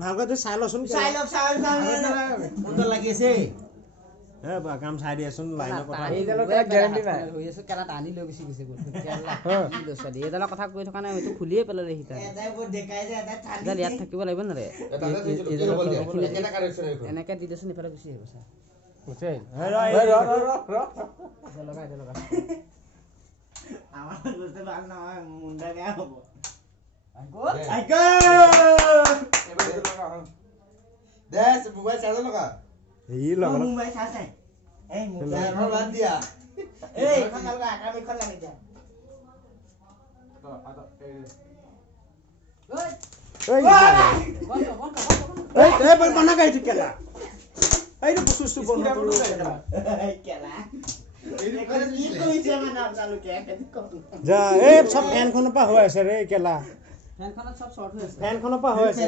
ভালকৈ তুই চাই লচোন সুন্দৰ লাগি আছে কাম চাই দিয়াচোন লাইনৰ কথা টানি লৈ গুচি গৈছে এইডালৰ কথা কৈ থকা নাই এইটো খুলিয়ে পেলালে শিকা ইয়াত থাকিব লাগিব নাৰে এনেকে দি দেচোন ইফালে গুচি আহিব ফেনখনৰ পৰা হৈ আছে ৰে কেলা ফেনখনৰ পৰা হৈ আছে